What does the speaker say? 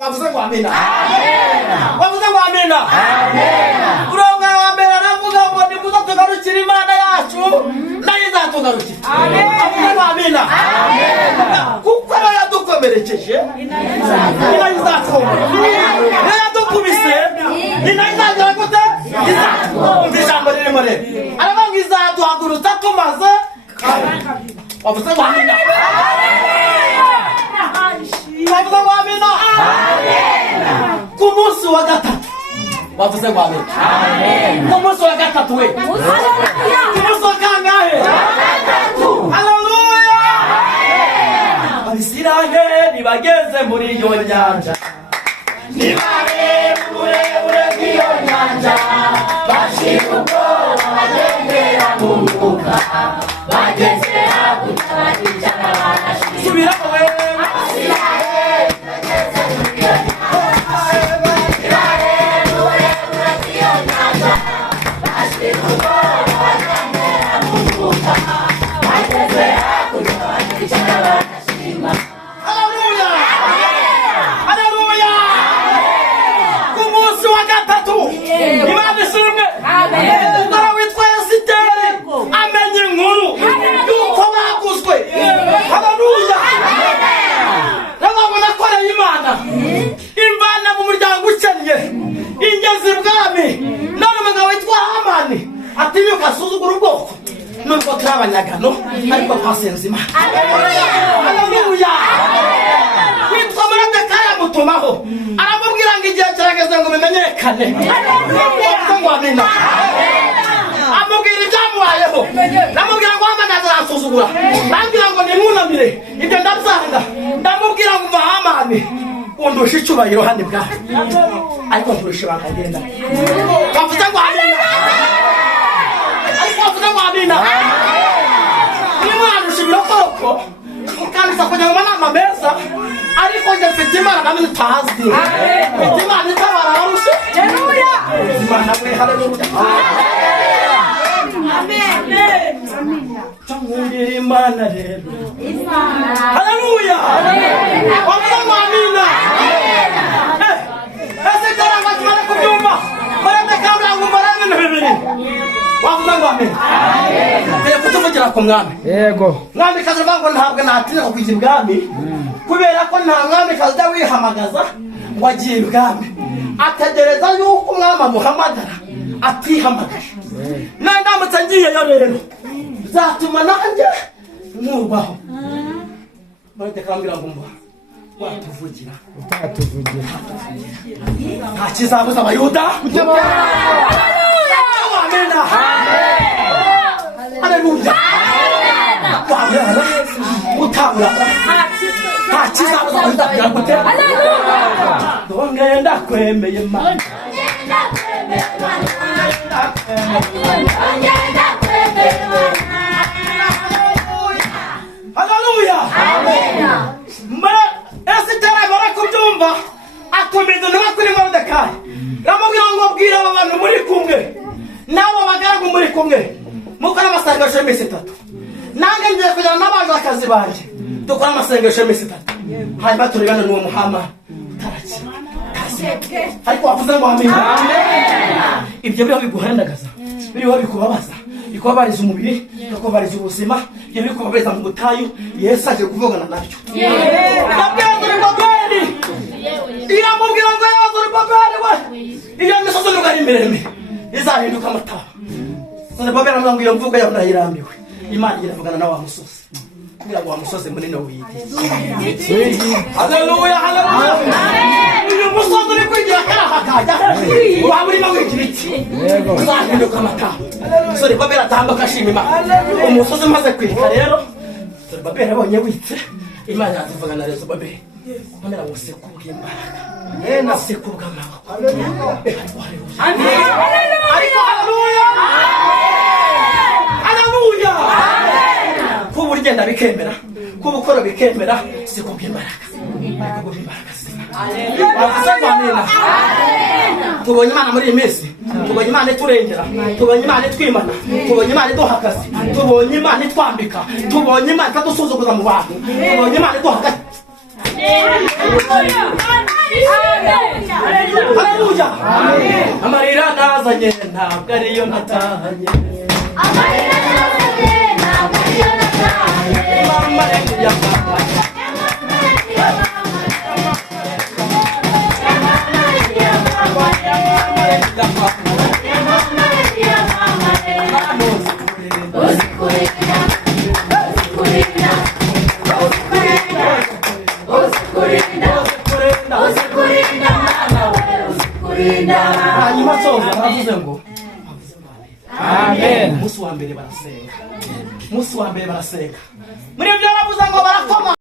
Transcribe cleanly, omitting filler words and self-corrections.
Wavuze ngo amena. Wavuze ngo amena. Kuronga amena navuga ngo nimuza tugarukira Imana yacu nayo izatugarukira. Wavuze ngo amena. Kuko yaradukomerekeje nayo izatwomora. Yaradukubise nayo izagira gute? Izatwomora. Ijambo ririmo rero aravuga izatuhagurutsa tumaze. Wavuze ngo amena. Wavuze ngo amena. Ku munsi wa gatatu wavuze ngo amena. Ku munsi wa gatatu we. Ku munsi wa kangahe? Haleluya. Abisirayeli bageze muri iyo nyanja nibarebure bw'iyo nyanja bashira ubwoba bagendera mu mwuka bageze hakurya baricara barashira. Subiramo we. Imvana mu muryango ukennye ingezi bwami none umugabo witwa Hamani atinyuka asuzugura ubwoko nubwo turi abanyagano ariko twasenze Imana. Haleluya. Witwa Moridekayi amutumaho aramubwira ngo igihe kirageze ngo bimenyekane. Ngo amena. Amubwira ibyamubayeho ndamubwira ngo Hamani azasuzugura ndambwira ngo nimwunamire ibyo ndabyanga ndamubwira ngo umva Hamani undusha icyubahiro hano bwawe ariko nkurusha bakagenda. Wavuze ngo amena. Ariko wavuze ngo amena. Nimwarusha ibirokoko ukandisa kujya mu manama meza ariko njye mfite Imana namwe utazi. Mfite Imana itabara abarusha. Imana we. Haleluya. Amen. Tumwungire Imana rero. Haleluya. Wavuze ngo amena. Ese taranga kimara kubyumva Moridekayi ngo barame bibiri. Wavuze ngo amena. Amen. Kutuvugira ku mwami. Yego. Mwami kaza bango ntabwo natinda kujya ibwami kubera ko nta mwami kaza wihamagaza wagiye ibwami ategereza yuko umwami amuhamagara atihamagaje. Nandamutse ngiyeyo rero zatuma nanjye mwubaho. Moridekayi ngo mba watuvugira utatuvugira nta kizabuza abayuda. Amena. Haleluya. Wabera utabura nta kizabuza abayuda gute. Haleluya. Ndakwemeye Mana. Haleluya. Esitera barakubyumva akomeza no kuri Moridekayi ramubwira ngo bwira aba bantu muri kumwe nabo bagaragu muri kumwe mukora amasengesho y'imisi 3 nange ngiye kujyana n'abantu akazi banje dukora amasengesho y'imisi 3 hanyuma turibana n'uwo muhama taraki ariko wavuze ngo amena. Ibyo byo biguhandagaza biriho bikubabaza bikubabariza umubiri bikubabariza ubuzima ibyo bikubabariza mu butayu Yesu aje kuvugana nabyo. Iramubwira ngo yazuri babere we iyo misozi n'ugari imbere izahinduka amataba. Sone babere ngo iyo mvuga yawe ndayirambiwe. Imana iravugana na wa musozi kugira ngo wa musozi munini wiyite. Haleluya. Haleluya. Uyu musozi uri kwigira karaha kajya waba urimo wigira iki uzahinduka amataba. Sone babere atambuka ashima Imana umusozi umaze kwika rero sone babere abonye witse Imana yazivugana na Yesu babere kumera ngo sekubwe imbaraga na sekubwe amaboko. Amen. Haleluya. Haleluya. Kuba urigenda bikemera kuba ukora bikemera sekubwe imbaraga. Sekubwe imbaraga. Haleluya. Tubonye Imana muri iyi minsi tubonye Imana iturengera tubonye Imana itwimana tubonye Imana iduha akazi tubonye Imana itwambika tubonye Imana itadusuzuguza mu bantu tubonye Imana iduha akazi. amarira nazanye ntabwo ariyo natahanye, amarira nazanye ntabwo ariyo natahanye, mama ya mama hanyuma soza baravuze ngo amen. Umunsi wa mbere barasenga, umunsi wa mbere barasenga, muri ibyo baravuze ngo barakoma.